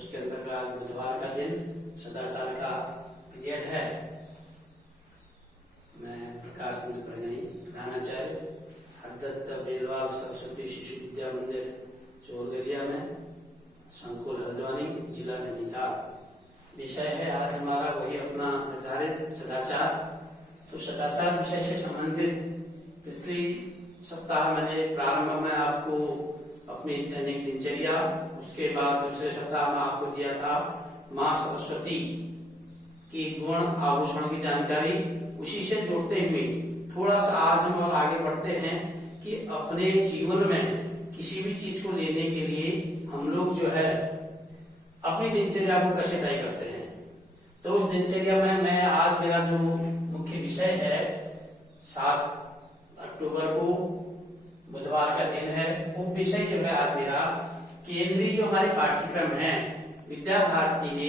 उसके अंतर्गत आज बुधवार का दिन सदाचार का पीरियड है। मैं प्रकाश सिंह प्रणयी, प्रधानाचार्य हरदत्त बेलवाल सरस्वती शिशु विद्या मंदिर चोरगलिया में, संकुल हल्द्वानी, जिला नैनीताल। विषय है आज हमारा वही अपना निर्धारित सदाचार। तो सदाचार विषय से संबंधित पिछली सप्ताह मैंने प्रारंभ में आपको अपनी दैनिक दिनचर्या, उसके बाद दूसरे सप्ताह में आपको दिया था माँ सरस्वती की गुण आभूषण की जानकारी। उसी से जोड़ते हुए थोड़ा सा आज हम और आगे बढ़ते हैं कि अपने जीवन में किसी भी चीज को लेने के लिए हम लोग जो है अपनी दिनचर्या को कैसे तय करते हैं। तो उस दिनचर्या में मैं आज मेरा जो मुख्य विषय है 7 अक्टूबर को बुधवार का दिन है, वो विषय जो है आज मेरा केंद्रीय जो हमारे पाठ्यक्रम है, विद्या भारती ने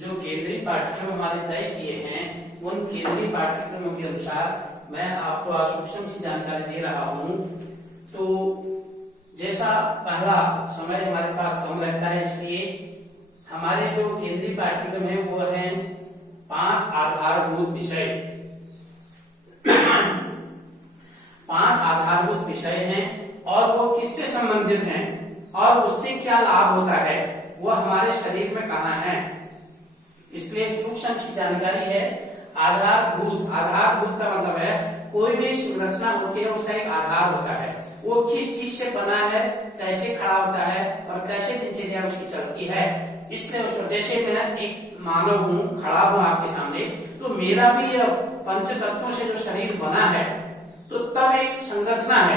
जो केंद्रीय पाठ्यक्रम हमारे तय किए हैं, उन केंद्रीय पाठ्यक्रमों के अनुसार मैं आपको आज सूक्ष्म सी जानकारी दे रहा हूं। तो जैसा पहला समय हमारे पास कम रहता है, इसलिए हमारे जो केंद्रीय पाठ्यक्रम है वो है 5 आधारभूत विषय। 5 आधारभूत विषय हैं और वो किससे संबंधित हैं और उससे क्या लाभ होता है, वो हमारे शरीर में कहाँ है, इसलिए सूक्ष्म सी जानकारी है। आधारभूत, आधारभूत का मतलब है कोई भी संरचना होती है उसका एक आधार होता है, वो किस चीज से बना है, कैसे खड़ा होता है और कैसे दिनचर्या उसकी चलती है। इसलिए उसको, जैसे मैं एक मानव हूँ, खड़ा हूँ आपके सामने, तो मेरा भी यह पंच तत्वों से जो शरीर बना है तो तब एक संरचना है।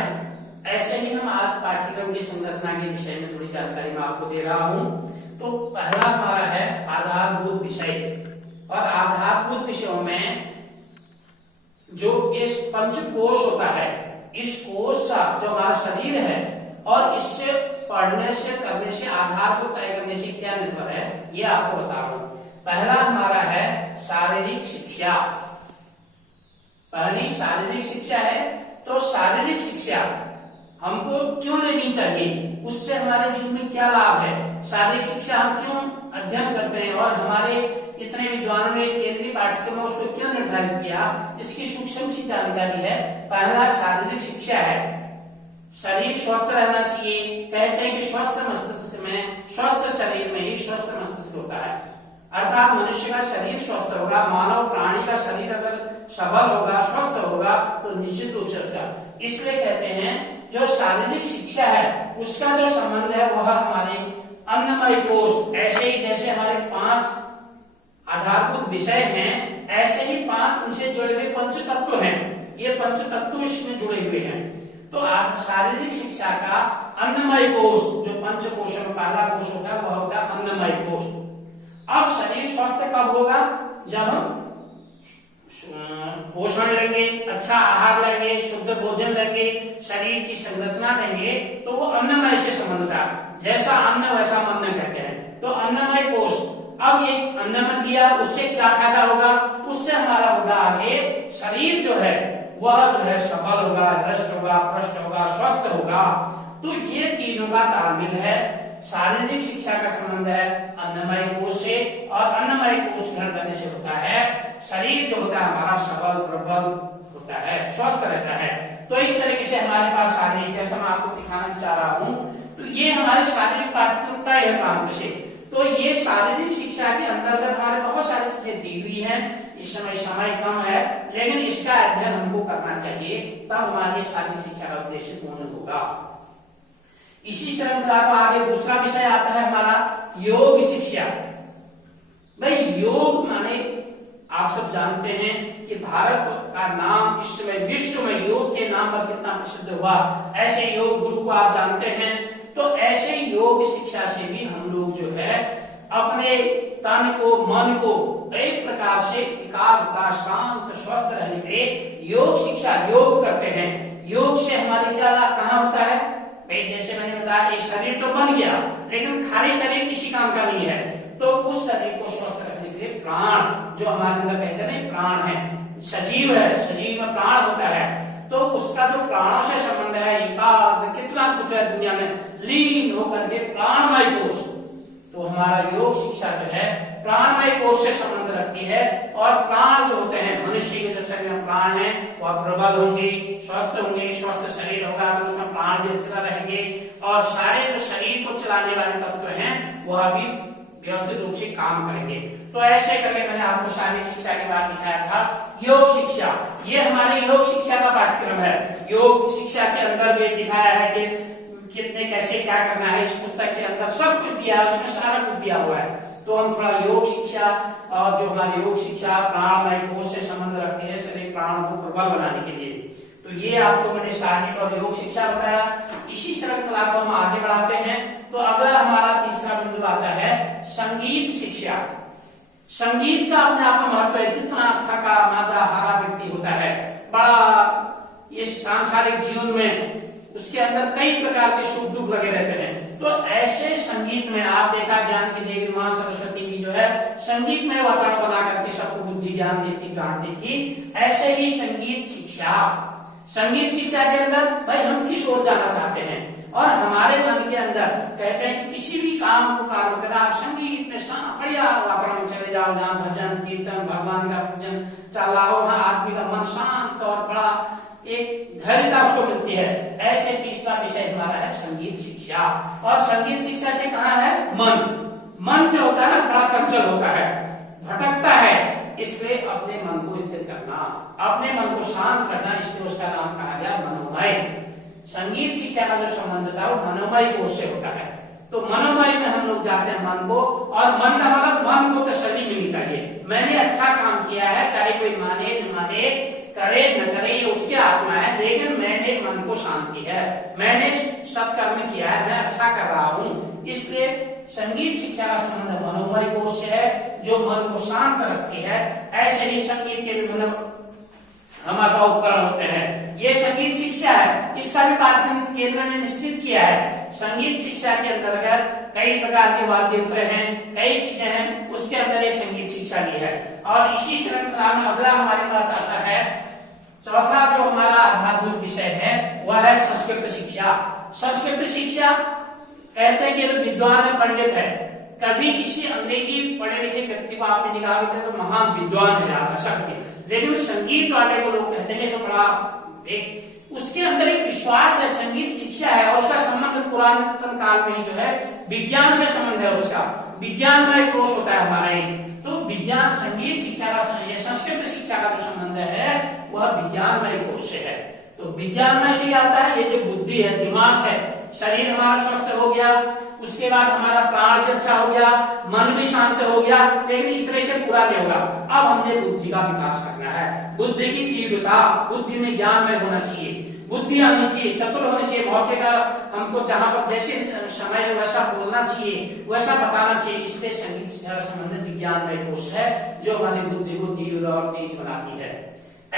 ऐसे ही हम आज पाठ्यक्रम की संरचना के विषय में थोड़ी जानकारी मैं आपको दे रहा हूं। तो पहला हमारा है आधारभूत विषय, और आधारभूत विषयों में जो इस पंचकोश होता है, इस कोश का जो हमारा शरीर है और इससे पढ़ने से, करने से, आधार को तय करने से क्या निर्भर है, ये आपको बता रहा हूं। पहला हमारा है शारीरिक शिक्षा। पहली शारीरिक शिक्षा है। तो शारीरिक शिक्षा हमको क्यों लेनी चाहिए, उससे हमारे जीवन में क्या लाभ है, शारीरिक शिक्षा हम क्यों अध्ययन करते हैं और हमारे इतने विद्वानों ने इस केंद्रीय पाठ्यक्रम में उसको क्यों निर्धारित किया, इसकी सूक्ष्म सी जानकारी है। पहला शारीरिक शिक्षा है। शरीर स्वस्थ रहना चाहिए। कहते हैं कि स्वस्थ मस्तिष्क में, स्वस्थ शरीर में ही स्वस्थ मस्तिष्क होता है। अर्थात मनुष्य का शरीर स्वस्थ होगा, मानव प्राणी का शरीर अगर सबल होगा, स्वस्थ होगा, तो निश्चित रूप से उसका, इसलिए कहते हैं जो शारीरिक शिक्षा है उसका जो संबंध है वह हमारे अन्नमय कोश, ऐसे ही जैसे हमारे 5 आधारभूत विषय हैं, ऐसे ही 5 उनसे जुड़े हुए पंच तत्व हैं। ये पंच तत्व इसमें जुड़े हुए हैं। तो आप शारीरिक शिक्षा का अन्नमय कोश, जो पंच कोशों में पहला कोश होगा वह होगा अन्नमय कोश। अब शरीर स्वस्थ कब होगा, जब हम पोषण लेंगे, अच्छा आहार लेंगे, शुद्ध भोजन लेंगे, शरीर की संरचना देंगे, तो वो अन्नमय से संबंध है। जैसा अन्न वैसा मन कहते हैं। तो अन्नमय कोश, अब ये अन्न में दिया, उससे क्या फायदा होगा, उससे हमारा होगा आगे शरीर जो है वह जो है सबल होगा, हृष्ट होगा, पुष्ट होगा, स्वस्थ होगा। तो ये तीनों का तालमेल है। शारीरिक शिक्षा का संबंध है अन्नमय कोश से, और अन्नमय कोश ग्रहण करने से होता है शरीर जो होता है हमारा सबल, प्रबल होता है, स्वस्थ रहता है। तो इस तरीके से हमारे पास शारीरिक, जैसा मैं आपको दिखाना चाह रहा हूं, तो ये हमारे शारीरिक पाठ्यक्रम तय है प्रारंभ से। तो ये शारीरिक शिक्षा के अंतर्गत हमारे बहुत सारी चीजें दी हुई है। इस समय कम है, लेकिन इसका अध्ययन हमको करना चाहिए, तब हमारी शारीरिक शिक्षा का उद्देश्य पूर्ण होगा। इसी श्रृंखला का आगे दूसरा विषय आता है हमारा योग शिक्षा। भाई योग माने आप सब जानते हैं कि भारत का नाम इस समय विश्व में योग के नाम पर कितना प्रसिद्ध हुआ। ऐसे योग गुरु को आप जानते हैं। तो ऐसे योग शिक्षा से भी हम लोग जो है अपने तन को, मन को एक प्रकार से एकाग्रता, शांत, स्वस्थ रहने के लिए योग शिक्षा, योग करते हैं। योग से हमारे क्या लाभ कहाँ होता है, जैसे मैंने बताया एक शरीर तो बन गया, लेकिन खाली शरीर किसी काम का नहीं है। तो उस शरीर को स्वस्थ रखने के लिए प्राण, जो हमारे अंदर कहते हैं प्राण है, सजीव है, सजीव में प्राण होता है, तो उसका जो प्राणों से संबंध है, एकाग्र, कितना कुछ है दुनिया में, लीन होकर के प्राणमय कोश। तो हमारा योग कोश से संबंध रखती है। और प्राण जो होते हैं, मनुष्य के जो शरीर में प्राण है वह प्रबल होंगे, स्वस्थ शरीर होगा तो उसमें प्राण भी अच्छा रहेंगे, और सारे जो शरीर को चलाने वाले तत्व हैं वह भी व्यवस्थित रूप से काम करेंगे। तो ऐसे करके मैंने आपको शारीरिक शिक्षा के बाद दिखाया था योग शिक्षा। ये हमारे योग शिक्षा का पाठ्यक्रम है। योग शिक्षा के अंदर भी दिखाया है कि कितने कैसे क्या करना है, इस पुस्तक के अंदर सब कुछ दिया है, उसमें सारा कुछ दिया हुआ है। तो हम थोड़ा योग शिक्षा, और जो हमारी योग शिक्षा प्राणमय कोश से संबंध रखती है शरीर प्राणों को प्रबल बनाने के लिए, तो ये आपको मैंने शारीरिक और योग शिक्षा बताया। इसी श्रृंखला को हम आगे बढ़ाते हैं। तो अगला हमारा तीसरा बिंदु आता है संगीत शिक्षा। संगीत का अपने आप में महत्व है। कितना थका मादा हारा व्यक्ति होता है, बड़ा इस सांसारिक जीवन में उसके अंदर कई प्रकार के सुख दुख लगे रहते हैं। तो ऐसे संगीत में आप देखा ज्ञान की देवी मां सरस्वती भी जो है संगीत में वातावरण बना करके सबको बुद्धि ज्ञान देती गाती थी। ऐसे ही संगीत शिक्षा के अंदर भाई हम किस ओर जाना चाहते हैं, और हमारे मन के अंदर कहते हैं कि किसी भी काम को प्रारंभ करें आप संगीत में बढ़िया वातावरण में चले जाओ, जहाँ भजन कीर्तन भगवान का पूजन चल रहा हो, वहाँ आदमी का मन शांत और बड़ा एक धैर्यता उसको मिलती है। ऐसे तीसरा विषय हमारा है संगीत शिक्षा। और संगीत शिक्षा से कहा है मन जो होता है ना बड़ा चंचल होता है, भटकता है, इसलिए अपने मन को स्थिर करना, अपने मन को शांत करना, इसलिए उसका नाम कहा गया मनोमय। संगीत शिक्षा का जो संबंध था वो मनोमय कोश से होता है। तो मनोमय में हम लोग जाते हैं मन को, और मन का मतलब मन को तसल्ली मिलनी चाहिए। मैंने अच्छा काम किया है, चाहे कोई माने न माने, करे न करे, ये उसकी आत्मा है, लेकिन मैंने मन को शांत की है, मैंने सत्कर्म किया है, मैं अच्छा कर रहा हूँ। इसलिए संगीत शिक्षा का संबंध मनोमय कोश से है, जो मन को शांत रखती है। ऐसे ही संगीत के विभिन्न हमारे पास उपकरण होते हैं। ये संगीत शिक्षा है, इसका भी पाठ्यक्रम केंद्र ने निश्चित किया है। संगीत शिक्षा के अंतर्गत कई प्रकार के वाद्य यंत्र हैं, कई चीजें हैं, उसके अंदर ये संगीत शिक्षा की है। और इसी श्रृंखला में अगला हमारे पास आता है चौथा जो हमारा आधारभूत विषय है वह है संस्कृत शिक्षा। संस्कृत शिक्षा कहते हैं कि जो विद्वान है, पंडित है, कभी किसी अंग्रेजी पढ़े लिखे व्यक्ति को आपने निकाल देते तो महान विद्वान है आप सकते, लेकिन संगीत वाले को लोग कहते हैं तो बड़ा उसके अंदर एक विश्वास है, संगीत शिक्षा है, और उसका संबंध पुरातन काल में ही जो है विज्ञान से संबंध है। उसका विज्ञानमय कोश होता है हमारे। तो विज्ञान संगीत शिक्षा का, संस्कृत शिक्षा का जो संबंध है वह विज्ञानमय कोश से है। तो विज्ञानमय से क्या आता है, ये जो बुद्धि है, दिमाग है, शरीर हमारा स्वस्थ हो गया, उसके बाद हमारा प्राण भी अच्छा हो गया, मन भी शांत हो गया, लेकिन इतने से पूरा नहीं होगा। अब हमने बुद्धि का विकास करना है, बुद्धि की तीव्रता, बुद्धि में ज्ञान में होना चाहिए, बुद्धि आनी चाहिए, चतुर होनी चाहिए, मौके का हमको जहां पर जैसे समय है वैसा बोलना चाहिए, वैसा बताना चाहिए। इसलिए संगीत से संबंधित विज्ञानमय कोश है जो हमारी बुद्धि को तीव्र और तेज बनाती है।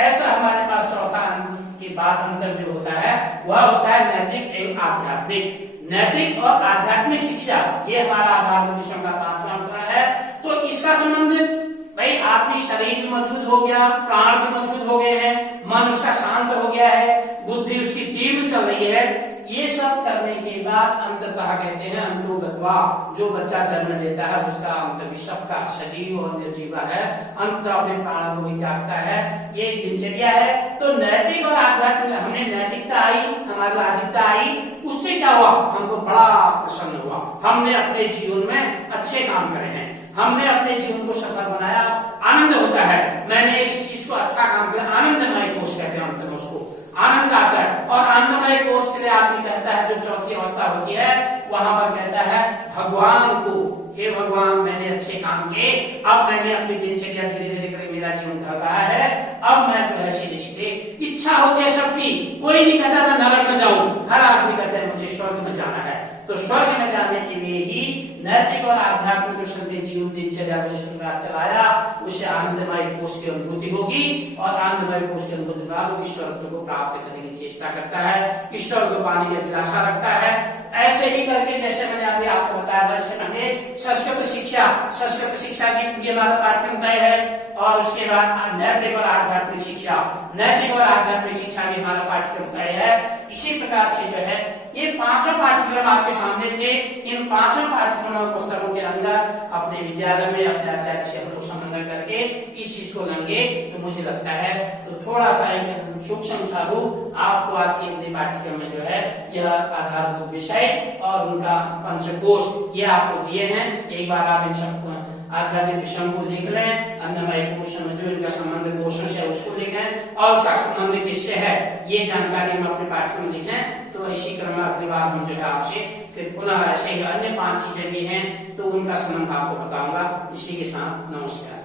ऐसा हमारे पास चौथा अंक के बाद अंतर जो होता है वह होता है नैतिक एवं आध्यात्मिक। नैतिक और आध्यात्मिक शिक्षा, ये हमारा आधारभूत विषयों का पांचवा अंतर है। तो इसका संबंध भाई आपकी शरीर भी मजबूत हो गया, प्राण भी मजबूत हो गए हैं, मन उसका शांत हो गया है, बुद्धि उसकी तीव्र चल रही है। ये सब करने के बाद अंततः कहते हैं अंतोगत्वा, जो बच्चा जन्म लेता है उसका अंत भी सबका सजीव और निर्जीवा है, अंत अपने प्राणों को भी त्यागता है, ये दिनचर्या है। तो नैतिक और आध्यात्मिक, हमने नैतिकता आई, हमारी आध्यात्मिकता आई, उससे क्या हुआ, हमको बड़ा प्रसन्न हुआ, हमने अपने जीवन में अच्छे काम करे हैं, हमने अपने जीवन को सफल बनाया, आनंद होता है, मैंने इस चीज को अच्छा काम किया, आनंदमय कोश कहते हैं, अंत में उसको आनंद आता है। और आनंदमय कोश के लिए आदमी कहता है, जो चौथी अवस्था होती है वहां पर कहता है भगवान को, हे भगवान मैंने अच्छे काम किए, अब मैंने अपनी दिनचर्या धीरे धीरे करके मेरा जीवन ढल रहा है, अब मैं जो है सीधे इच्छा होती है सबकी, कोई नहीं कहता मैं नरक में जाऊं, हर आदमी कहता है मुझे स्वर्ग में जाना है। तो स्वर्ग में जाने के लिए ही नैतिक और आध्यात्मिक जीवन दिनचर्या को जिस प्रकार चलाया, उससे आनंदमय कोश की अनुभूति होगी, और आनंदमय कोश की अनुभूति बाद वो ईश्वर को प्राप्त करने की चेष्टा करता है, ईश्वर को पाने की अभिलाषा रखता है। ऐसे ही करके जैसे मैंने अभी आपको बताया था, जैसे हमें संस्कृत शिक्षा की ये हमारा पाठ्यक्रम तय है, और उसके बाद नैतिक और आध्यात्मिक शिक्षा, नैतिक और आध्यात्मिक शिक्षा भी हमारा पाठ्यक्रम तय है। इसी प्रकार से जो है ये पांचों पाठ्यक्रम आपके सामने थे। इन पांचों पाठ्यक्रम और पुस्तकों के अंदर अपने विद्यालय में अपने आचार्य से हम लोग समन्वय करके इस चीज को लेंगे तो मुझे लगता है तो थोड़ा सा सूक्ष्म सा रूप आपको आज के हिंदी पाठ्यक्रम में जो है यह आधारभूत विषय और उनका पंचकोश ये आपको दिए हैं। एक बार आप इन सब आध्यात्मिक विषयों को लिख लें, अन्नमय कोश में जो इनका संबंध कोशों से उसको लिखें और उसका संबंध किससे है ये जानकारी हम अपने पाठ्यक्रम में लिखें। तो इसी क्रम में अगली बार हम जो है आपसे फिर पुनः ऐसे ही अन्य 5 चीजें भी हैं तो उनका संबंध आपको बताऊंगा। इसी के साथ नमस्कार।